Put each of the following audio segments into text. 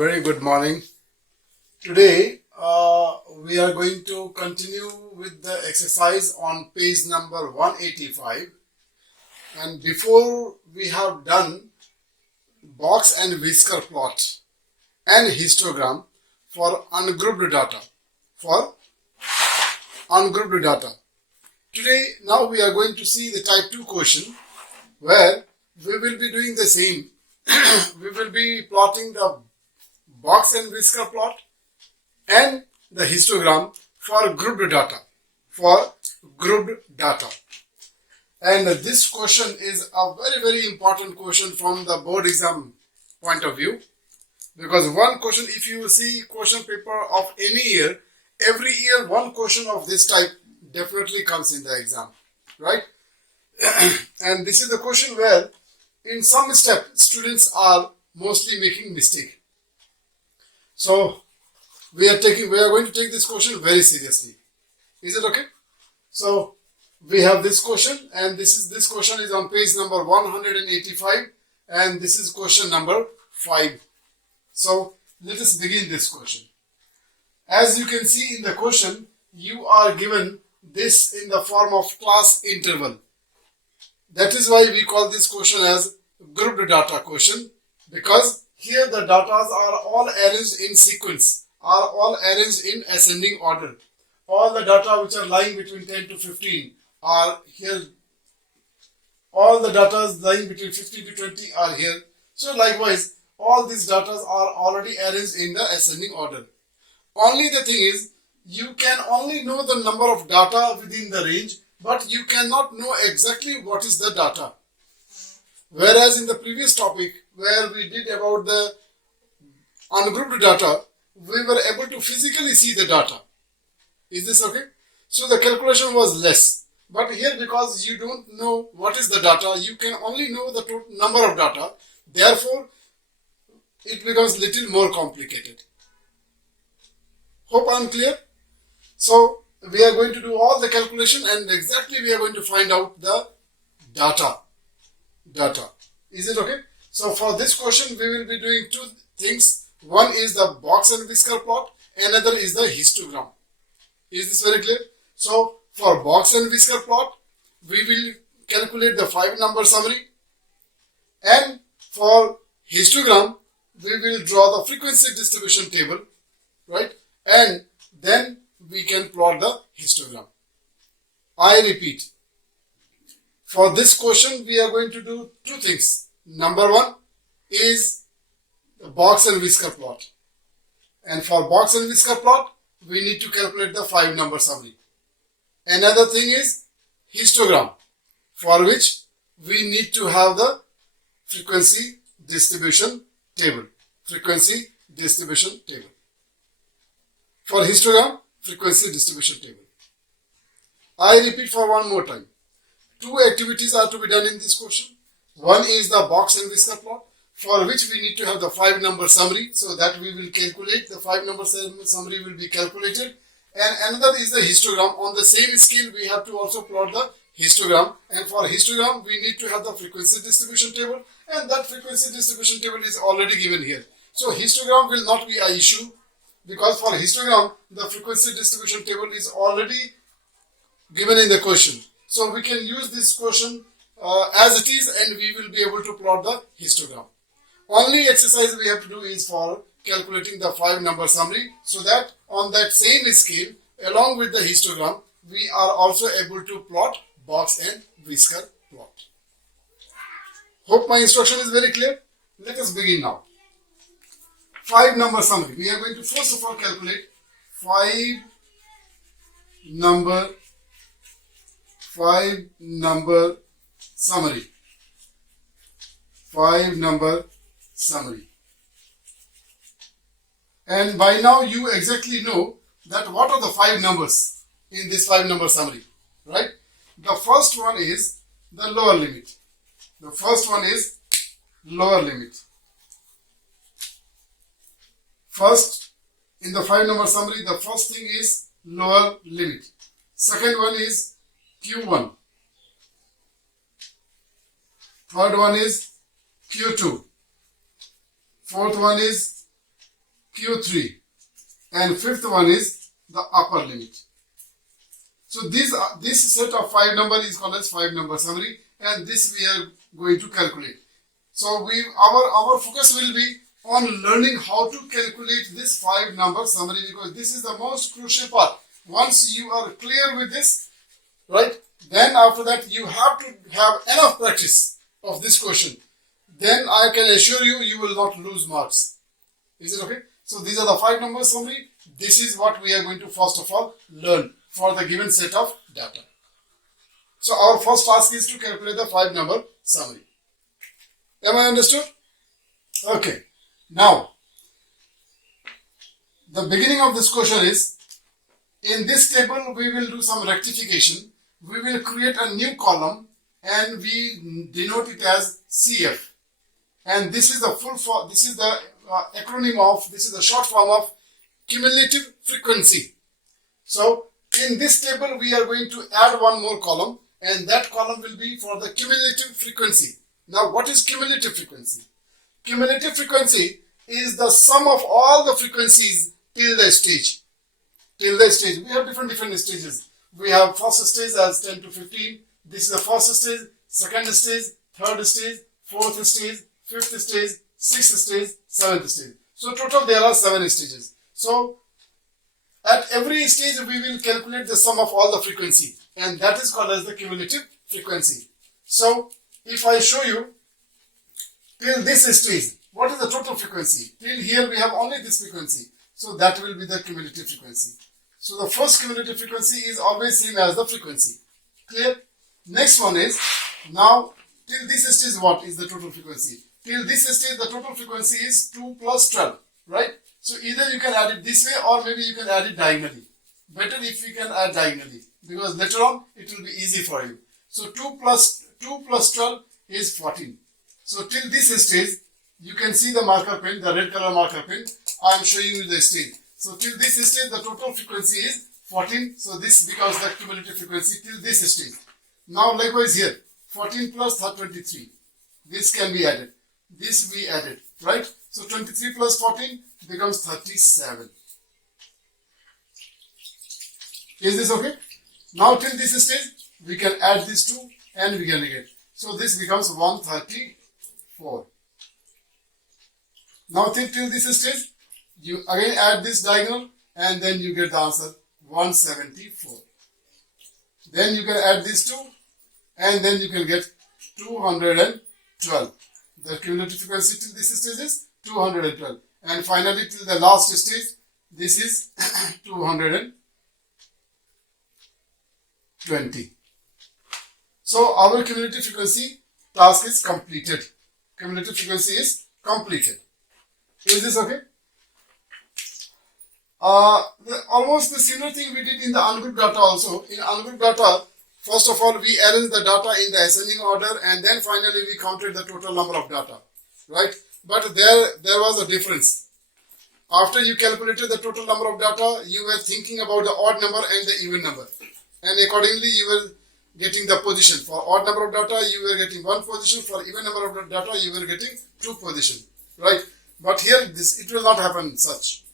Very good morning. Today we are going to continue with the exercise on page number 185, and before we have done box and whisker plot and histogram for ungrouped data. Today now we are going to see the type 2 question where we will be doing the same. We will be plotting the box and whisker plot and the histogram for grouped data. And this question is a very important question from the board exam point of view, because one question, if you see question paper of any year, every year one question of this type definitely comes in the exam, right? And this is the question where in some step students are mostly making mistake. So we are going to take this question very seriously. Is it okay? So we have this question, and this question is on page number 185, and this is question number 5. So let us begin this question. As you can see in the question, you are given this in the form of class interval. That is why we call this question as grouped data question, because here the data are all arranged in sequence, are all arranged in ascending order. All the data which are lying between 10 to 15 are here. All the data lying between 15 to 20 are here. So likewise, all these data are already arranged in the ascending order. Only the thing is, you can only know the number of data within the range, but you cannot know exactly what is the data. Whereas in the previous topic where we did about the ungrouped data, we were able to physically see the data. Is this okay? So the calculation was less. But here, because you don't know what is the data, you can only know the total number of data. Therefore, it becomes little more complicated. Hope I am clear? So we are going to do all the calculation, and exactly we are going to find out the data. Is it okay? So for this question, we will be doing two things. One is the box and whisker plot, another is the histogram. Is this very clear? So for box and whisker plot, we will calculate the 5-number summary, and for histogram, we will draw the frequency distribution table, right? And then we can plot the histogram. I repeat, for this question, we are going to do two things. Number one is the box and whisker plot. And for box and whisker plot, we need to calculate the 5-number summary. Another thing is histogram, for which we need to have the frequency distribution table. For histogram, frequency distribution table. I repeat for one more time. Two activities are to be done in this question. One is the box and whisker plot, for which we need to have the 5-number summary, so that we will calculate the 5-number summary will be calculated. And another is the histogram. On the same scale, we have to also plot the histogram. And for histogram, we need to have the frequency distribution table, and that frequency distribution table is already given here. So histogram will not be an issue, because for histogram, the frequency distribution table is already given in the question. So we can use this question as it is, and we will be able to plot the histogram. Only exercise we have to do is for calculating the 5-number summary, so that on that same scale, along with the histogram, we are also able to plot box and whisker plot. Hope my instruction is very clear. Let us begin now. 5-number summary. We are going to first of all calculate 5-number summary. 5-number summary. And by now you exactly know that what are the 5 numbers in this 5-number summary, right? The first one is the lower limit. First, in the 5-number summary, the first thing is lower limit. Second one is Q1. Third one is Q2. Fourth one is Q3, and fifth one is the upper limit. So this set of 5 number is called as 5 number summary, and this we are going to calculate. So our focus will be on learning how to calculate this 5 number summary, because this is the most crucial part. Once you are clear with this, right, then after that you have to have enough practice of this question. Then I can assure you, you will not lose marks. Is it okay? So these are the 5 number summary. This is what we are going to first of all learn for the given set of data. So our first task is to calculate the 5 number summary. Am I understood? Okay. Now, the beginning of this question is, in this table we will do some rectification. We will create a new column and we denote it as CF. And this is the acronym of, this is the short form of cumulative frequency. So in this table we are going to add one more column, and that column will be for the cumulative frequency. Now what is cumulative frequency? Cumulative frequency is the sum of all the frequencies till the stage. Till the stage. We have different stages. We have first stage as 10 to 15. This is the first stage, second stage, third stage, fourth stage, fifth stage, sixth stage, seventh stage. So total there are 7 stages. So at every stage we will calculate the sum of all the frequency, and that is called as the cumulative frequency. So if I show you till this stage, what is the total frequency? Till here we have only this frequency. So that will be the cumulative frequency. So the first cumulative frequency is always same as the frequency. Clear? Next one is, now till this stage what is the total frequency? Till this stage the total frequency is 2 plus 12, right? So either you can add it this way or maybe you can add it diagonally. Better if you can add diagonally, because later on it will be easy for you. So 2 plus 12 is 14. So till this stage, you can see the marker pen, the red color marker pen. I am showing you the stage. So till this stage, the total frequency is 14. So this becomes the cumulative frequency till this stage. Now likewise here, 14 plus 23. This can be added. This we added, right? So 23 plus 14 becomes 37. Is this okay? Now till this stage, we can add these two and we can negate. So this becomes 134. Now till this stage, you again add this diagonal and then you get the answer 174. Then you can add these two and then you can get 212. The cumulative frequency till this stage is 212. And finally till the last stage, this is 220. So our cumulative frequency task is completed. Cumulative frequency is completed. Is this okay? Almost the similar thing we did in the ungrouped data also. In ungrouped data, first of all, we arranged the data in the ascending order and then finally we counted the total number of data, right? But there was a difference. After you calculated the total number of data, you were thinking about the odd number and the even number. And accordingly, you were getting the position. For odd number of data, you were getting 1 position. For even number of data, you were getting 2 position, right? But here, it will not happen such.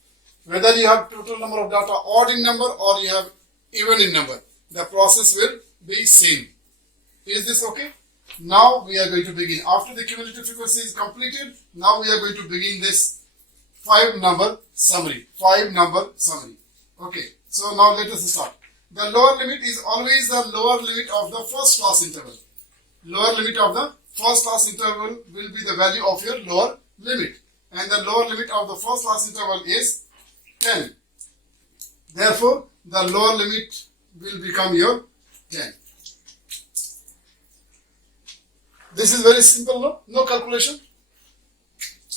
Whether you have total number of data odd in number or you have even in number, the process will be same. Is this okay? Now we are going to begin. After the cumulative frequency is completed, now we are going to begin this 5 number summary. 5 number summary. Okay, so now let us start. The lower limit is always the lower limit of the first class interval. Lower limit of the first class interval will be the value of your lower limit. And the lower limit of the first class interval is 10. Therefore, the lower limit will become your 10. This is very simple, no calculation.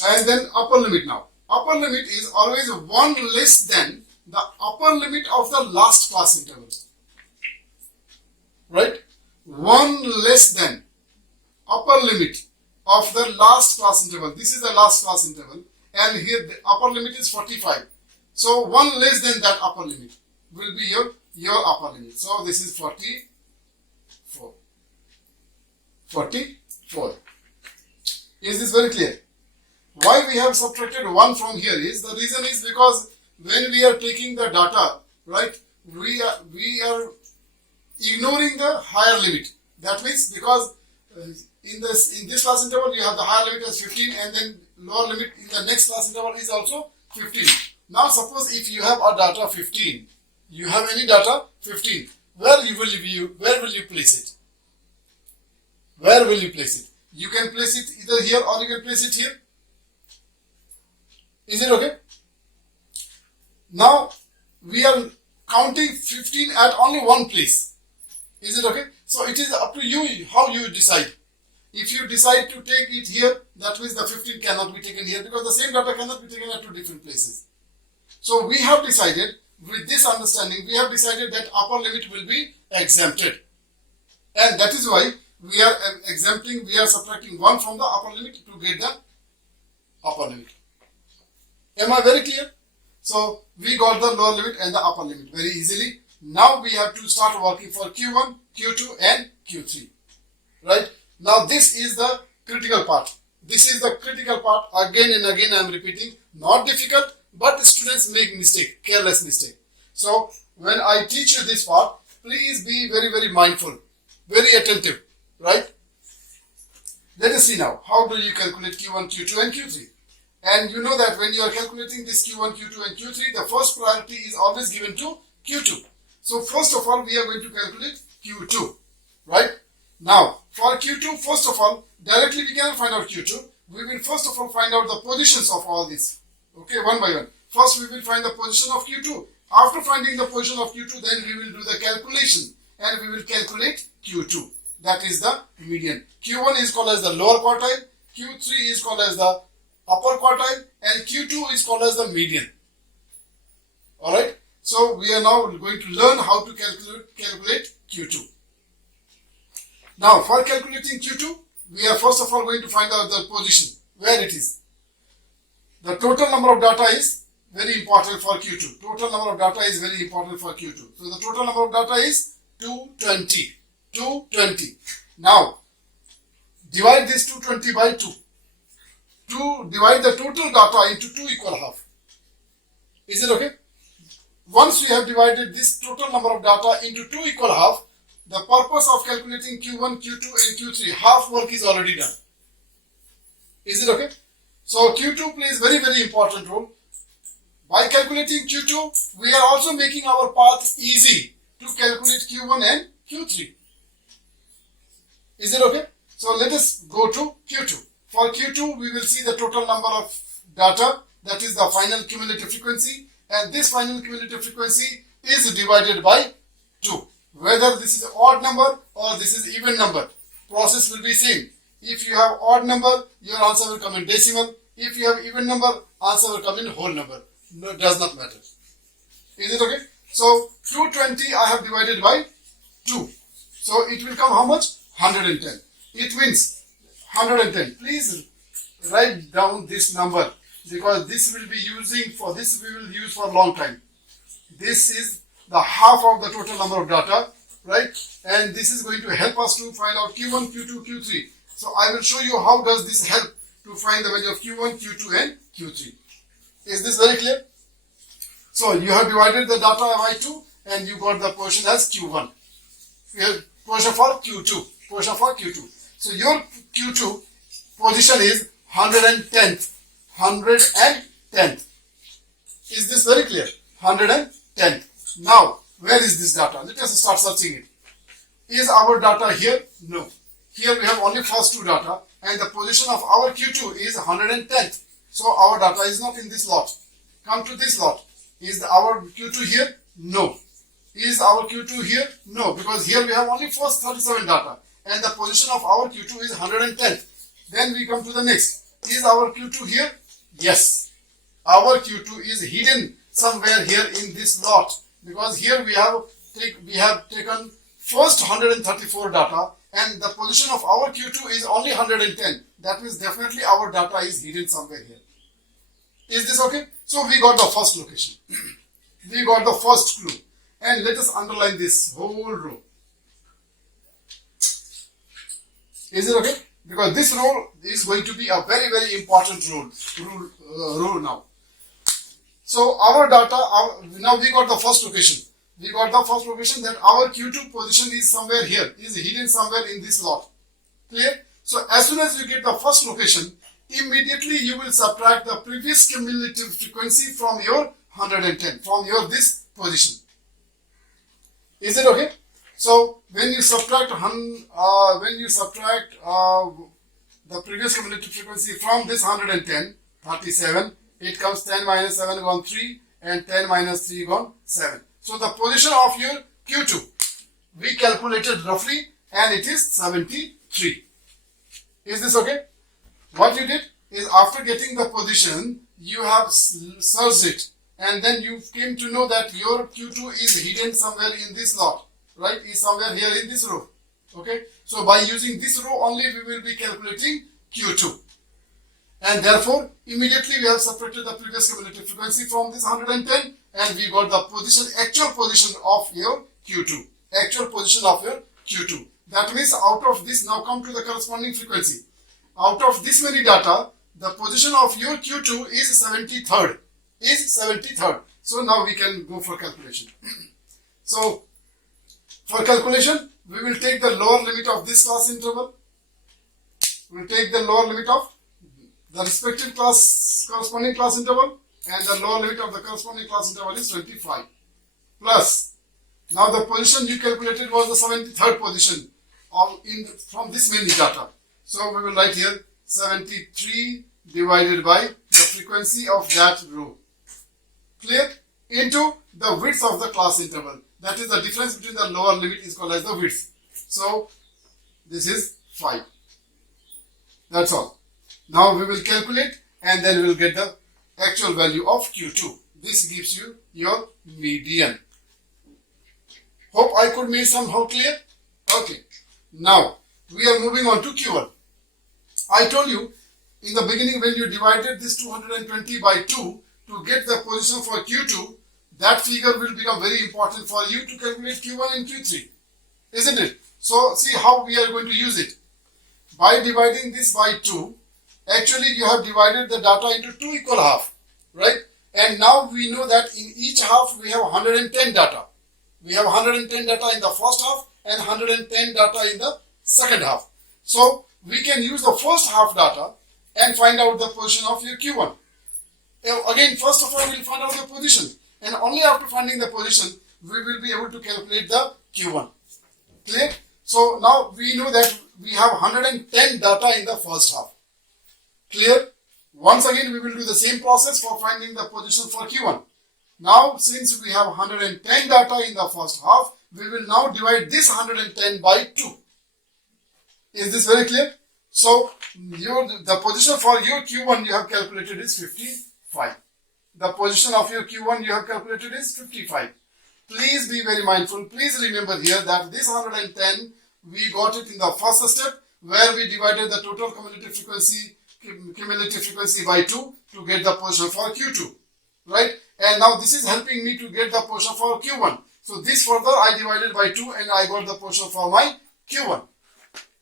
And then upper limit now. Upper limit is always 1 less than the upper limit of the last class interval. Right? 1 less than upper limit of the last class interval. This is the last class interval. And here the upper limit is 45. So 1 less than that upper limit will be your upper limit. So this is 44. 44. Is this very clear? Why we have subtracted 1 from here is, the reason is because when we are taking the data, right, we are ignoring the higher limit. That means because in this class interval you have the higher limit as 15, and then lower limit in the next class interval is also 15. Now suppose if you have a data 15, you have any data 15, where will you place it? Where will you place it? You can place it either here or you can place it here. Is it okay? Now we are counting 15 at only one place. Is it okay? So it is up to you how you decide. If you decide to take it here, that means the 15 cannot be taken here, because the same data cannot be taken at two different places. So we have decided, with this understanding, we have decided that upper limit will be exempted. And that is why we are exempting, we are subtracting 1 from the upper limit to get the upper limit. Am I very clear? So we got the lower limit and the upper limit very easily. Now we have to start working for Q1, Q2 and Q3. Right? Now this is the critical part. This is the critical part. Again and again I am repeating. Not difficult, but students make mistake, careless mistake. So when I teach you this part, please be very, very mindful, very attentive. Right? Let us see now. How do you calculate Q1, Q2 and Q3? And you know that when you are calculating this Q1, Q2 and Q3, the first priority is always given to Q2. So first of all, we are going to calculate Q2. Right? Now, for Q2, first of all, directly we cannot find out Q2. We will first of all find out the positions of all this. Okay, one by one. First, we will find the position of Q2. After finding the position of Q2, then we will do the calculation. And we will calculate Q2. That is the median. Q1 is called as the lower quartile. Q3 is called as the upper quartile. And Q2 is called as the median. Alright. So, we are now going to learn how to calculate Q2. Now, for calculating Q2, we are first of all going to find out the position, where it is. The total number of data is very important for Q2. Total number of data is very important for Q2. So, the total number of data is 220. 220. Now, divide this 220 by 2. Divide the total data into 2 equal half. Is it okay? Once we have divided this total number of data into 2 equal half, the purpose of calculating Q1, Q2 and Q3, half work is already done. Is it okay? So Q2 plays very, very important role. By calculating Q2, we are also making our path easy to calculate Q1 and Q3. Is it okay? So let us go to Q2. For Q2, we will see the total number of data, that is the final cumulative frequency, and this final cumulative frequency is divided by 2. Whether this is an odd number or this is even number, process will be same. If you have odd number, your answer will come in decimal. If you have even number, answer will come in whole number. No, does not matter. Is it okay? So 220 I have divided by 2. So it will come how much? 110. It means 110. Please write down this number, because this will be using for this we will use for a long time. This is the half of the total number of data, right? And this is going to help us to find out Q1, Q2, Q3. So I will show you how does this help to find the value of Q1, Q2 and Q3. Is this very clear? So you have divided the data by 2 and you got the portion as Q1. You have portion for Q2. Portion for Q2. So your Q2 position is 110th. 110th. Is this very clear? 110th. Now, where is this data? Let us start searching it. Is our data here? No. Here we have only first two data, and the position of our Q2 is 110th. So our data is not in this lot. Come to this lot. Is our Q2 here? No. Is our Q2 here? No, because here we have only first 37 data, and the position of our Q2 is 110th. Then we come to the next. Is our Q2 here? Yes. Our Q2 is hidden somewhere here in this lot, because here we have taken first 134 data, and the position of our Q2 is only 110. That means definitely our data is hidden somewhere here. Is this okay? So we got the first location. We got the first clue. And let us underline this whole row. Is it okay? because this rule is going to be a very, very important rule now. So our data, now we got the first location. We got the first location that our Q2 position is somewhere here, is hidden somewhere in this lot. Clear? So as soon as you get the first location, immediately you will subtract the previous cumulative frequency from your 110, from your this position. Is it okay? So when you subtract the previous cumulative frequency from this 110, 37, it comes 10 minus 7 gone 3 and 10 minus 3 gone 7. So the position of your Q2 we calculated roughly and it is 73. Is this okay? What you did is after getting the position, you have searched it and then you came to know that your Q2 is hidden somewhere in this lot, right? Is somewhere here in this row. Okay, so by using this row only we will be calculating Q2, and therefore immediately we have separated the previous cumulative frequency from this 110 and we got the position, actual position of your Q2, actual position of your Q2. That means out of this, now come to the corresponding frequency. Out of this many data, the position of your Q2 is 73rd. So now we can go for calculation. So for calculation, we will take the lower limit of this class interval. We will take the lower limit of the respective class, corresponding class interval, and the lower limit of the corresponding class interval is 25. Plus, now the position you calculated was the 73rd position from this many data. So we will write here 73 divided by the frequency of that row. Clear? Into the width of the class interval. That is the difference between the lower limit is called as the width. So this is 5. That's all. Now we will calculate and then we will get the actual value of Q2. This gives you your median. Hope I could make somehow clear. Okay. Now we are moving on to Q1. I told you in the beginning when you divided this 220 by 2 to get the position for Q2, that figure will become very important for you to calculate Q1 and Q3. Isn't it? So see how we are going to use it. By dividing this by 2, actually you have divided the data into 2 equal half, right? And now we know that in each half we have 110 data. We have 110 data in the first half and 110 data in the second half. So we can use the first half data and find out the position of your Q1. Again, first of all, we will find out the position. And only after finding the position, we will be able to calculate the Q1. Clear? So now we know that we have 110 data in the first half. Clear? Once again, we will do the same process for finding the position for Q1. Now, since we have 110 data in the first half, we will now divide this 110 by 2. Is this very clear? So, the position for your Q1 you have calculated is 55. The position of your Q1 you have calculated is 55. Please be very mindful. Please remember here that this 110, we got it in the first step where we divided the total cumulative frequency by 2 to get the position for Q2. Right? And now this is helping me to get the position for Q1. So this further I divided by 2 and I got the position for my Q1.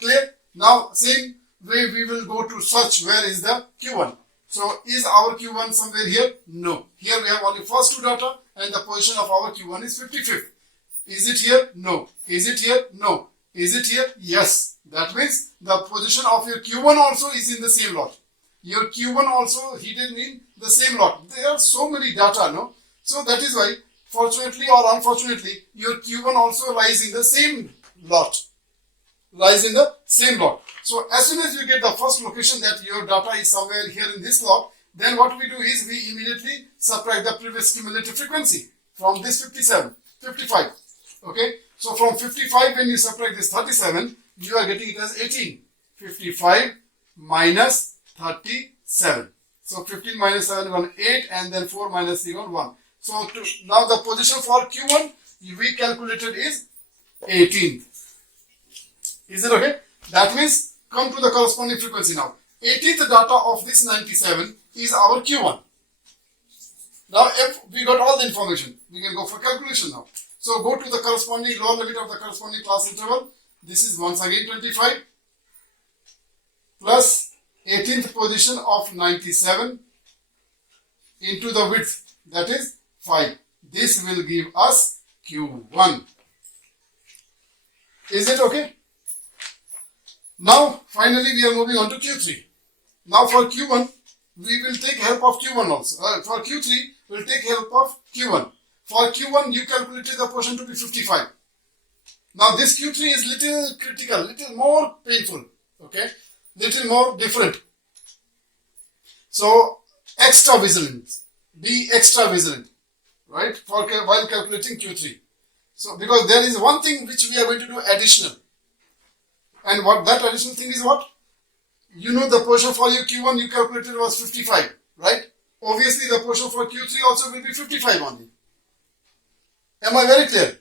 Clear? Now same way we will go to search where is the Q1. So is our Q1 somewhere here? No. Here we have only first 2 data and the position of our Q1 is 55th. Is it here? No. Is it here? No. Is it here? Yes. That means the position of your Q1 also is in the same lot. Your Q1 also hidden in the same lot. There are so many data, no? So that is why, fortunately or unfortunately, your Q1 also lies in the same lot. So as soon as you get the first location that your data is somewhere here in this lot, then what we do is we immediately subtract the previous cumulative frequency from this 55. Okay, so from 55 when you subtract this 37, you are getting it as 18. 55 minus 37. So 15 minus 7 1 8 and then 4 minus 3 1. So now the position for Q1 we calculated is 18. Is it okay? That means come to the corresponding frequency now. 18th data of this 97 is our Q1. Now if we got all the information, we can go for calculation now. So go to the corresponding lower limit of the corresponding class interval. This is once again 25. 18th position of 97 into the width, that is 5. This will give us Q1. Is it okay? Now finally we are moving on to Q3. Now for Q1 we will take help of Q1 also. For Q3 we will take help of Q1. For Q1 you calculated the portion to be 55. Now this Q3 is little critical, little more painful, okay, little more different. So extra vigilant, be extra vigilant, right, for while calculating Q3. So because there is one thing which we are going to do additional, and what that additional thing is what? You know the portion for your Q1 you calculated was 55, right? Obviously the portion for Q3 also will be 55 only. Am I very clear?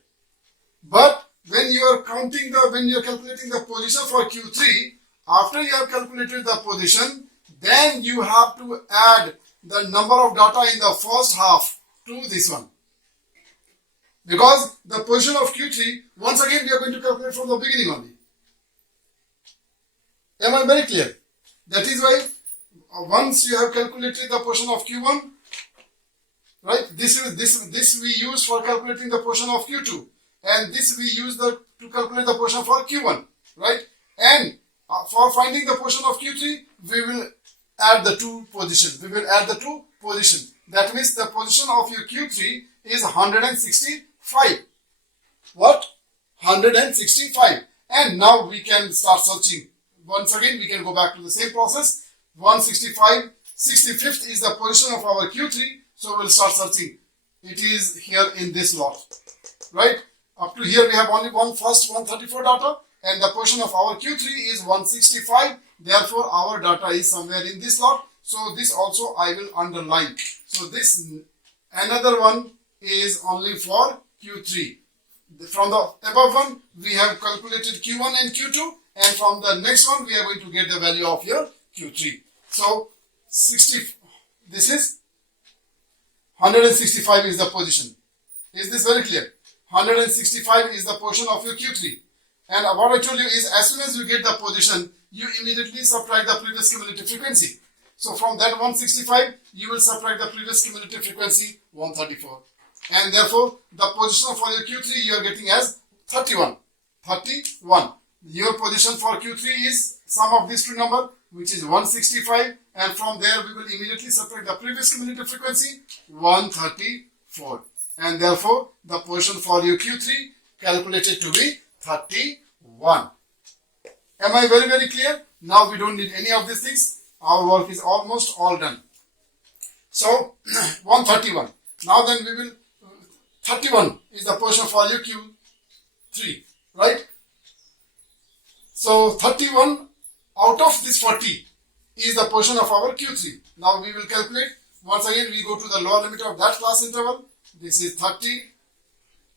But when you are calculating the position for Q3, after you have calculated the position, then you have to add the number of data in the first half to this one. Because the position of Q3, once again we are going to calculate from the beginning only. Am I very clear? That is why once you have calculated the portion of Q1, right, this we use for calculating the portion of Q2, and this we use to calculate the portion for Q1, right? And for finding the portion of Q3, we will add the two positions. That means the position of your Q3 is 165. What? 165. And now we can start searching. Once again, we can go back to the same process. 165, 65th is the position of our Q3. So we'll start searching. It is here in this lot, right? Up to here we have only first 134 data, and the position of our Q3 is 165. Therefore, our data is somewhere in this lot. So this also I will underline. So this another one is only for Q3. From the above one, we have calculated Q1 and Q2, and from the next one, we are going to get the value of your Q3. So 60. This is 165 is the position. Is this very clear? 165 is the portion of your Q3. And what I told you is, as soon as you get the position, you immediately subtract the previous cumulative frequency. So from that 165, you will subtract the previous cumulative frequency 134. And therefore, the position for your Q3 you are getting as 31. 31. Your position for Q3 is sum of these two numbers, which is 165. And from there, we will immediately subtract the previous cumulative frequency 134. And therefore, the position for your Q3 calculated to be 31. Am I very, very clear? Now we don't need any of these things. Our work is almost all done. So 131. Now then we will 31 is the portion for your Q3, right? So 31 out of this 40 is the portion of our Q3. Now we will calculate. Once again, we go to the lower limit of that class interval. This is 30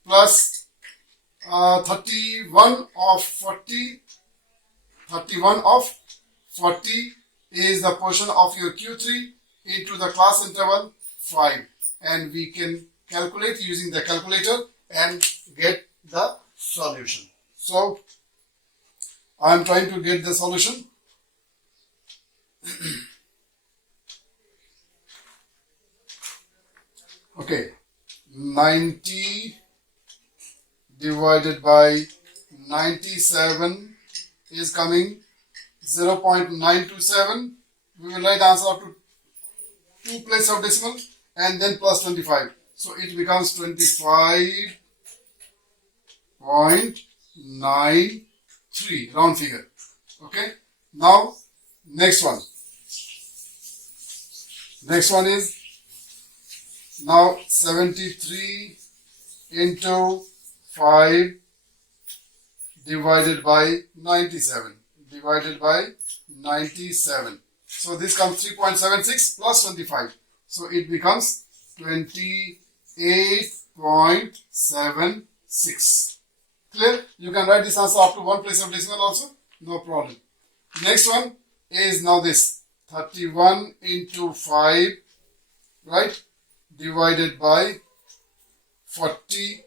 plus 31 of 40. 31 of 40 is the portion of your Q3 into the class interval 5. And we can calculate using the calculator and get the solution. So I am trying to get the solution. Okay, 90 divided by 97 is coming 0.927. We will write the answer up to 2 places of decimal and then plus 25. So it becomes 25.93, round figure. Okay. Now next one. Next one is now 73 into 5 divided by 97. Divided by 97. So this comes 3.76 plus 25. So it becomes 28.76. Clear? You can write this answer up to 1 place of decimal also. No problem. Next one is now this 31 into 5, right? Divided by 40.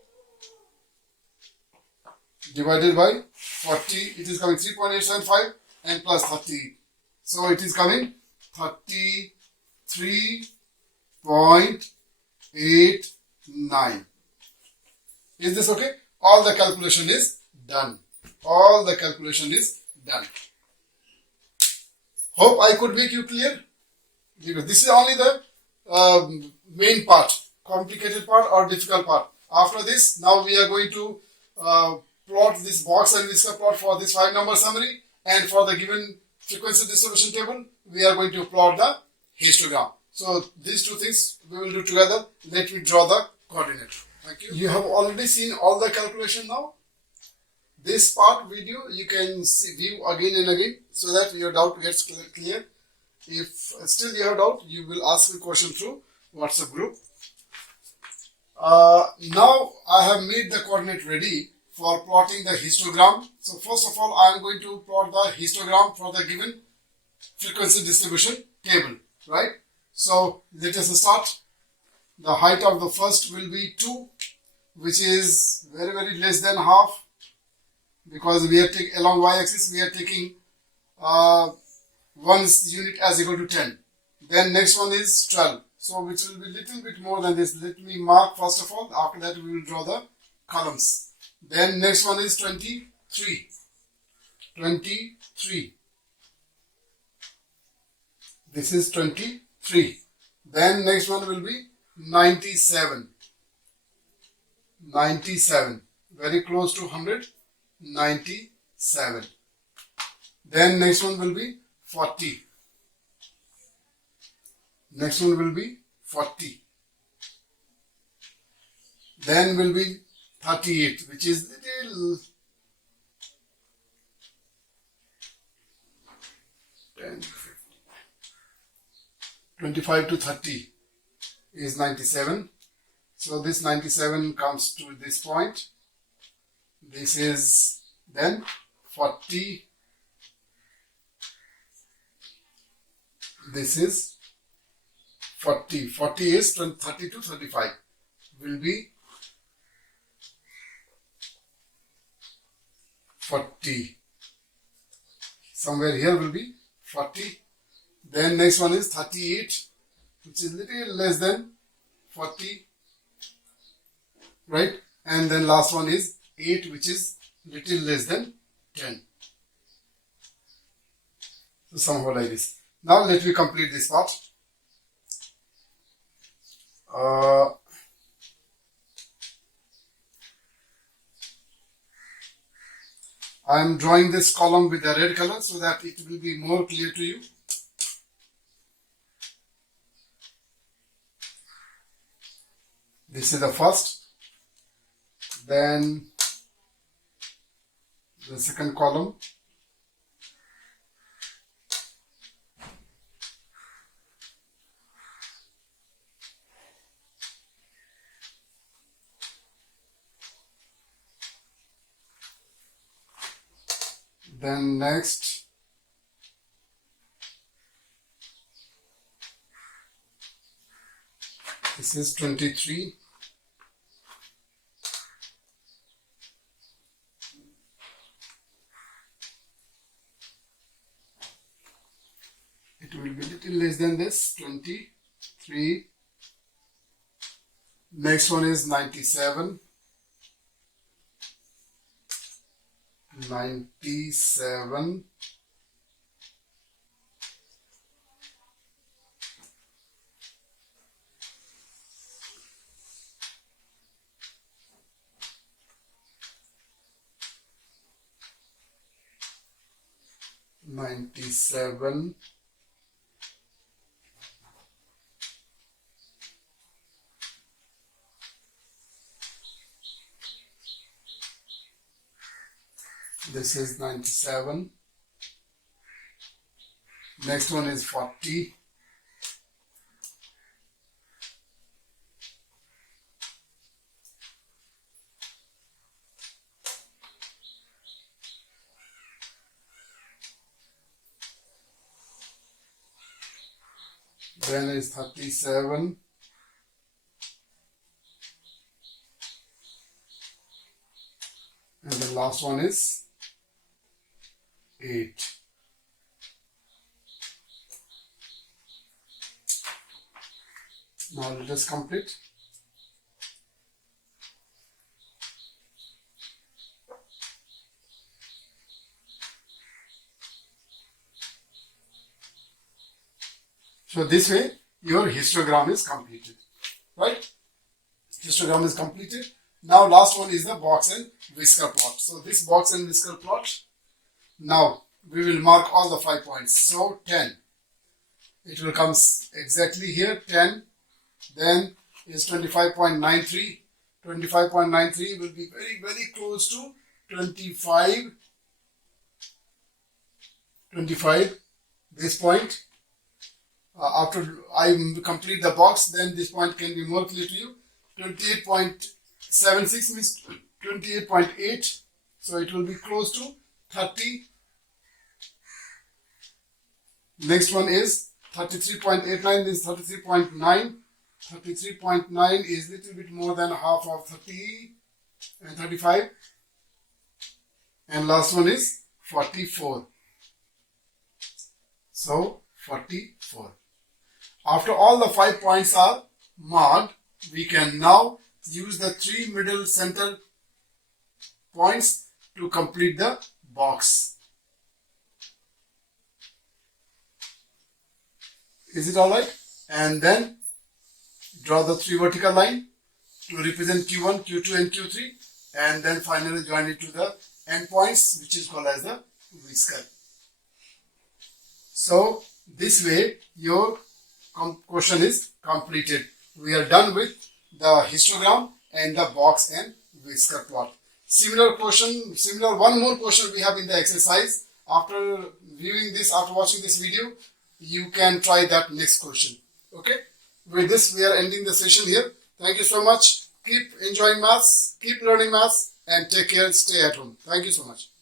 Divided by 40. It is coming 3.875 and plus 30. So it is coming 33.89. Is this okay? All the calculation is done. All the calculation is done. Hope I could make you clear. Because this is only the main part, complicated part or difficult part. After this, now we are going to plot this box and whisker plot for this 5-number summary, and for the given frequency distribution table, we are going to plot the histogram. So these two things we will do together. Let me draw the coordinate. Thank you. You have already seen all the calculation now. This part video you can view again and again so that your doubt gets clear. If still you have doubt, you will ask me question through WhatsApp group. Now I have made the coordinate ready for plotting the histogram. So first of all, I am going to plot the histogram for the given frequency distribution table, right? So let us start. The height of the first will be 2, which is very less than half, because we are taking along y-axis, we are taking 1 unit as equal to 10. Then next one is 12, so which will be little bit more than this. Let me mark first of all. After that we will draw the columns. Then next one is 23. This is 23. Then next one will be 97. Very close to 100. 97. Then next one will be 40. Next one will be 40. Then will be 38, which is little 10, 50. 25 to 30 is 97. So this 97 comes to this point. This is then 40. This is 40. 40 is 30 to 35. Will be 40. Somewhere here will be 40. Then next one is 38, which is little less than 40. Right? And then last one is 8, which is little less than 10. So somehow like this. Now let me complete this part. I am drawing this column with the red color so that it will be more clear to you. This is the first. Then the second column. Then next, this is 23. It will be little less than this, 23. Next one is 97. 97. This is 97. Next one is 40. Then is 37. And the last one is 8. Now let us complete. So this way your histogram is completed, right? Histogram is completed. Now last one is the box and whisker plot. So this box and whisker plot, now we will mark all the 5 points. So 10, it will come exactly here, 10, then is 25.93. 25.93 will be very, very close to 25, this point. After I complete the box, then this point can be more clear to you. 28.76 means 28.8, so it will be close to 30. Next one is 33.89, this is 33.9. 33.9 is little bit more than half of 30 and 35. And last one is 44. So 44. After all the 5 points are marked, we can now use the 3 middle center points to complete the box. Is it alright? And then draw the 3 vertical line to represent Q1, Q2 and Q3, and then finally join it to the end points, which is called as the whisker. So this way your question is completed. We are done with the histogram and the box and whisker plot. Similar one more question we have in the exercise. After viewing this, after watching this video, you can try that next question. Okay. With this, we are ending the session here. Thank you so much. Keep enjoying maths, keep learning maths, and take care. Stay at home. Thank you so much.